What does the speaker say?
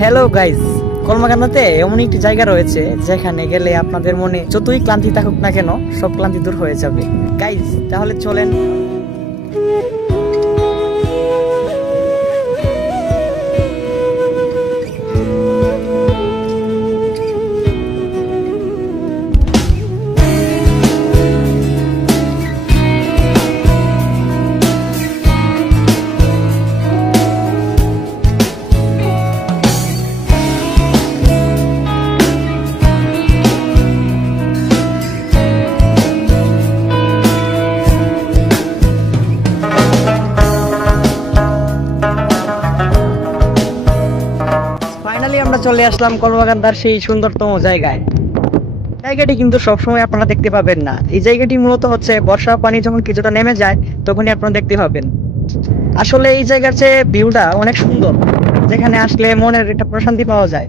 Hello guys, কলমাকান্দাতে এমন একটি জায়গা রয়েছে যেখানে গেলে আপনাদের মনে যতই ক্লান্তি থাকুক না কেন সব ক্লান্তি দূর হয়ে যাবে। গাইস, তাহলে চলেন। ফাইনালি আমরা চলে আসলাম কলমাকান্দার সেই সুন্দরতম জায়গায়। জায়গাটি কিন্তু সবসময় আপনারা দেখতে পাবেন না। এই জায়গাটি মূলত হচ্ছে বর্ষা পানি যখন কিছুটা নেমে যায় তখনই আপনারা দেখতে পাবেন। আসলে এই জায়গার যে ভিউটা অনেক সুন্দর, যেখানে আসলে মনের একটা প্রশান্তি পাওয়া যায়।